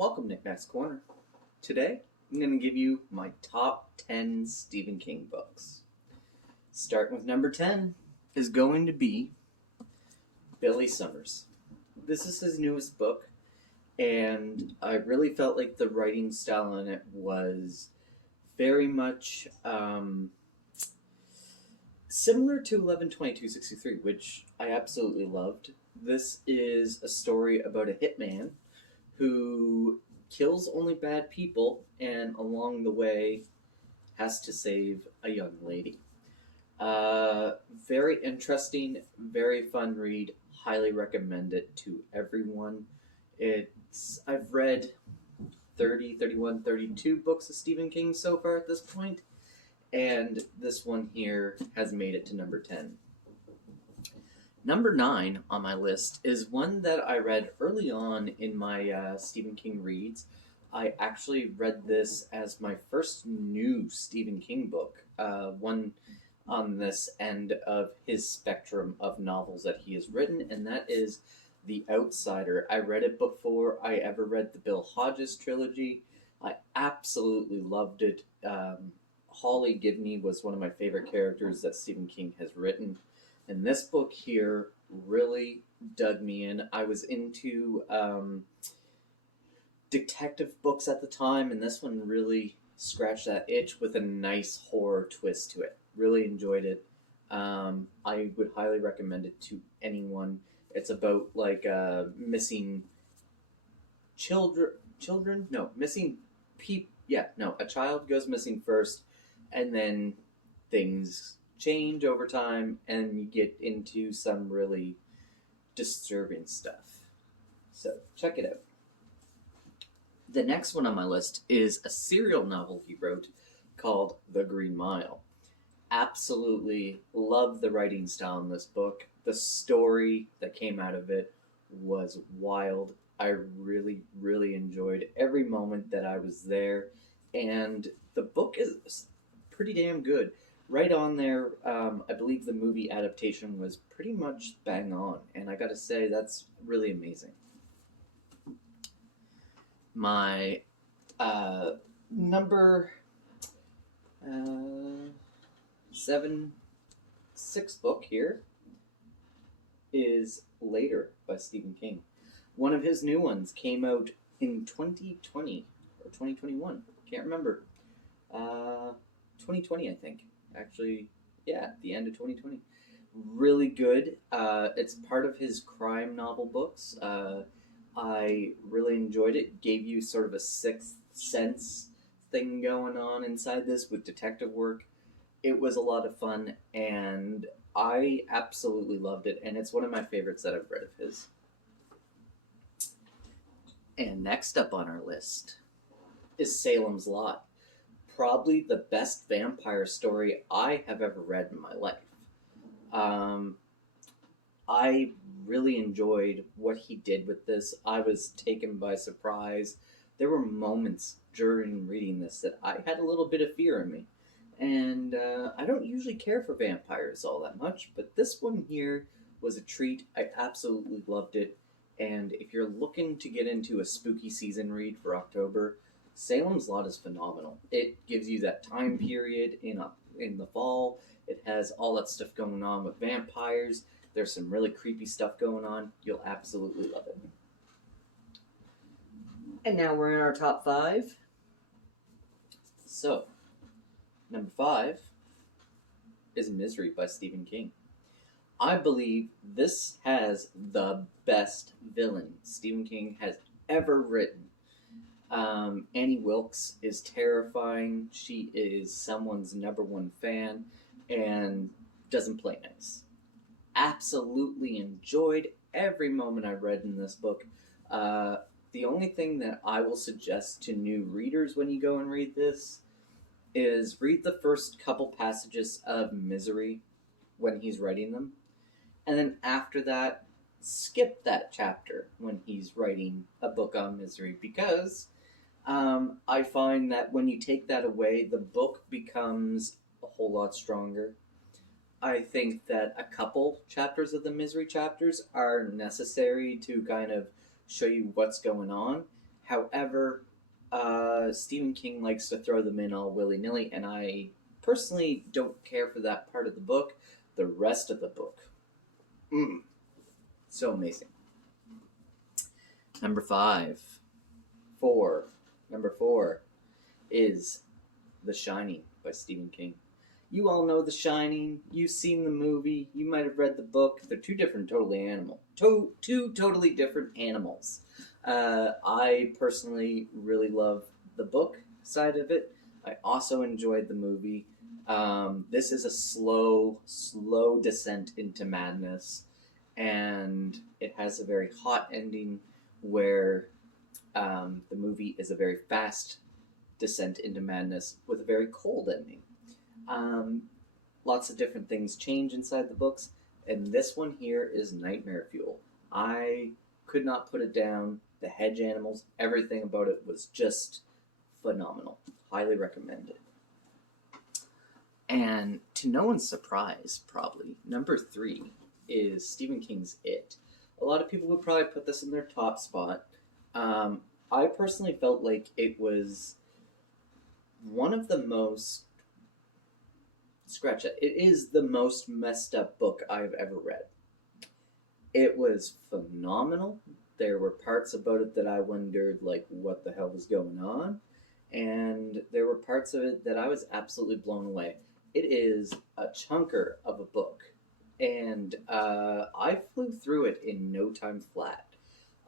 Welcome, Knickknack's Corner. Today, I'm going to give you my top 10 Stephen King books. Starting with number 10 is going to be Billy Summers. This is his newest book, and I really felt like the writing style in it was very much similar to 11/22/63, which I absolutely loved. This is a story about a hitman who kills only bad people and along the way has to save a young lady. Very interesting, very fun read. Highly recommend it to everyone. I've read 30, 31, 32 books of Stephen King so far at this point, and this one here has made it to number 10. Number 9 on my list is one that I read early on in my Stephen King reads. I actually read this as my first new Stephen King book, one on this end of his spectrum of novels that he has written, and that is The Outsider. I read it before I ever read the Bill Hodges trilogy. I absolutely loved it. Holly Gibney was one of my favorite characters that Stephen King has written. And this book here really dug me in. I was into detective books at the time, and this one really scratched that itch with a nice horror twist to it. Really enjoyed it. I would highly recommend it to anyone. It's about missing children? No, missing people. Yeah, no, a child goes missing first, and then things change over time, and you get into some really disturbing stuff. So, check it out. The next one on my list is a serial novel he wrote called The Green Mile. Absolutely love the writing style in this book. The story that came out of it was wild. I really, really enjoyed every moment that I was there, and the book is pretty damn good. Right on there, I believe the movie adaptation was pretty much bang on, and I gotta say, that's really amazing. My number 6 book here is Later by Stephen King. One of his new ones came out in 2020 or 2021. Can't remember. 2020, I think. Actually, yeah, the end of 2020. Really good. It's part of his crime novel books. I really enjoyed it. Gave you sort of a sixth sense thing going on inside this with detective work. It was a lot of fun, and I absolutely loved it, and it's one of my favorites that I've read of his. And next up on our list is Salem's Lot. Probably the best vampire story I have ever read in my life. I really enjoyed what he did with this. I was taken by surprise. There were moments during reading this that I had a little bit of fear in me. And I don't usually care for vampires all that much, but this one here was a treat. I absolutely loved it. And if you're looking to get into a spooky season read for October, Salem's Lot is phenomenal. It gives you that time period in the fall. It has all that stuff going on with vampires. There's some really creepy stuff going on. You'll absolutely love it. And now we're in our top 5. So, number 5 is Misery by Stephen King. I believe this has the best villain Stephen King has ever written. Annie Wilkes is terrifying. She is someone's number 1 fan and doesn't play nice. Absolutely enjoyed every moment I read in this book. The only thing that I will suggest to new readers when you go and read this is read the first couple passages of Misery when he's writing them. And then after that, skip that chapter when he's writing a book on misery, because I find that when you take that away, the book becomes a whole lot stronger. I think that a couple chapters of the misery chapters are necessary to kind of show you what's going on. However, Stephen King likes to throw them in all willy-nilly, and I personally don't care for that part of the book. The rest of the book, so amazing. Number 4 is The Shining by Stephen King. You all know The Shining. You've seen the movie. You might have read the book. They're two totally different animals. I personally really love the book side of it. I also enjoyed the movie. This is a slow descent into madness, and it has a very hot ending where the movie is a very fast descent into madness with a very cold ending. Lots of different things change inside the books, and this one here is nightmare fuel. I could not put it down. The hedge animals, everything about it was just phenomenal. Highly recommended. And to no one's surprise, probably, number 3 is Stephen King's It. A lot of people would probably put this in their top spot. I personally felt like it was one of the most... Scratch it. It is the most messed up book I've ever read. It was phenomenal. There were parts about it that I wondered, like, what the hell was going on? And there were parts of it that I was absolutely blown away. It is a chunker of a book. And I flew through it in no time flat.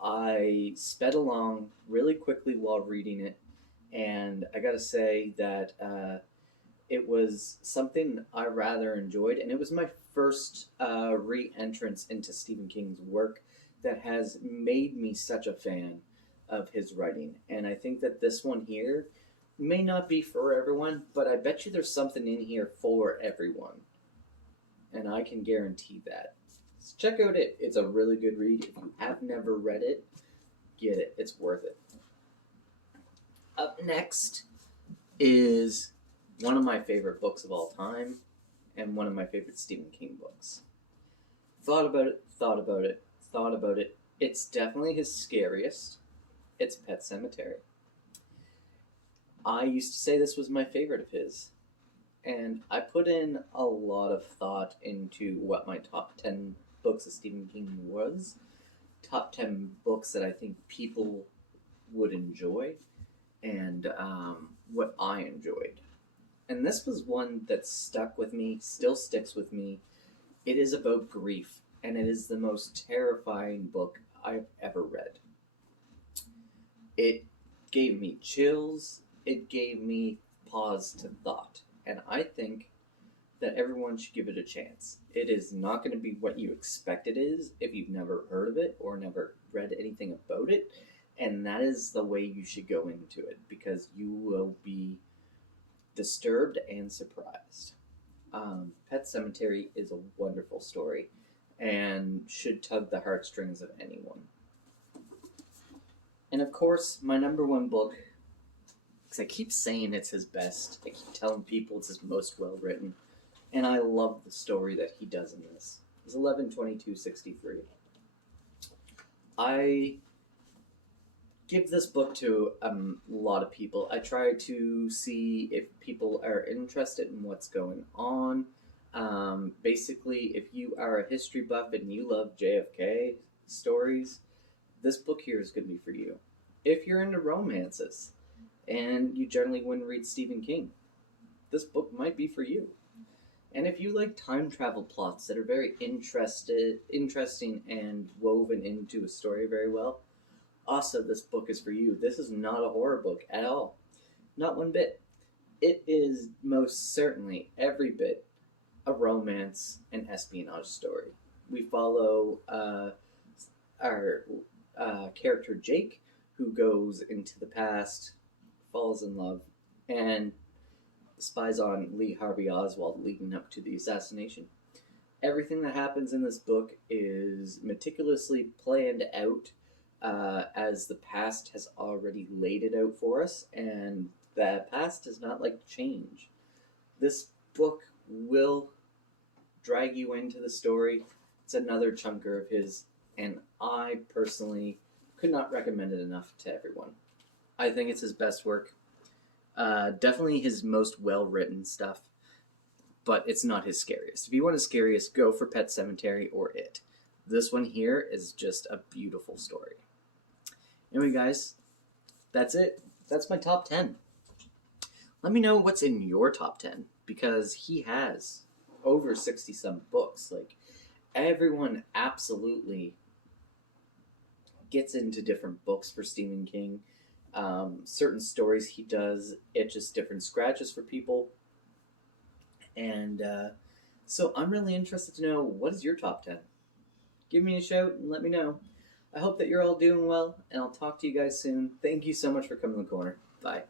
I sped along really quickly while reading it. And I gotta say that it was something I rather enjoyed. And it was my first re-entrance into Stephen King's work that has made me such a fan of his writing. And I think that this one here may not be for everyone, but I bet you there's something in here for everyone. And I can guarantee that. So check out it. It's a really good read. If you have never read it, get it. It's worth it. Up next is one of my favorite books of all time and one of my favorite Stephen King books. Thought about it. It's definitely his scariest. It's Pet Sematary. I used to say this was my favorite of his. And I put in a lot of thought into what my top 10 books of Stephen King was. Top 10 books that I think people would enjoy. And what I enjoyed. And this was one that stuck with me, still sticks with me. It is about grief. And it is the most terrifying book I've ever read. It gave me chills. It gave me pause to thought. And I think that everyone should give it a chance. It is not going to be what you expect it is if you've never heard of it or never read anything about it. And that is the way you should go into it, because you will be disturbed and surprised. Pet Sematary is a wonderful story and should tug the heartstrings of anyone. And of course, my number one book, because I keep saying it's his best, I keep telling people it's his most well-written, and I love the story that he does in this, is 11/22/63. I give this book to a lot of people. I try to see if people are interested in what's going on. Basically, if you are a history buff and you love JFK stories, this book here is going to be for you. If you're into romances and you generally wouldn't read Stephen King, this book might be for you. And if you like time travel plots that are very interesting and woven into a story very well, also this book is for you. This is not a horror book at all. Not one bit. It is most certainly every bit a romance and espionage story. We follow our character Jake, who goes into the past, falls in love, and spies on Lee Harvey Oswald leading up to the assassination. Everything that happens in this book is meticulously planned out as the past has already laid it out for us, and the past does not like to change. This book will drag you into the story. It's another chunker of his, and I personally could not recommend it enough to everyone. I think it's his best work. Definitely his most well-written stuff, but it's not his scariest. If you want a scariest, go for Pet Sematary or It. This one here is just a beautiful story. Anyway, guys, that's it. That's my top 10. Let me know what's in your top 10, because he has over 60-some books. Like, everyone absolutely gets into different books for Stephen King. Certain stories he does itches different scratches for people. And so I'm really interested to know, what is your top 10? Give me a shout and let me know. I hope that you're all doing well, and I'll talk to you guys soon. Thank you so much for coming to the corner. Bye.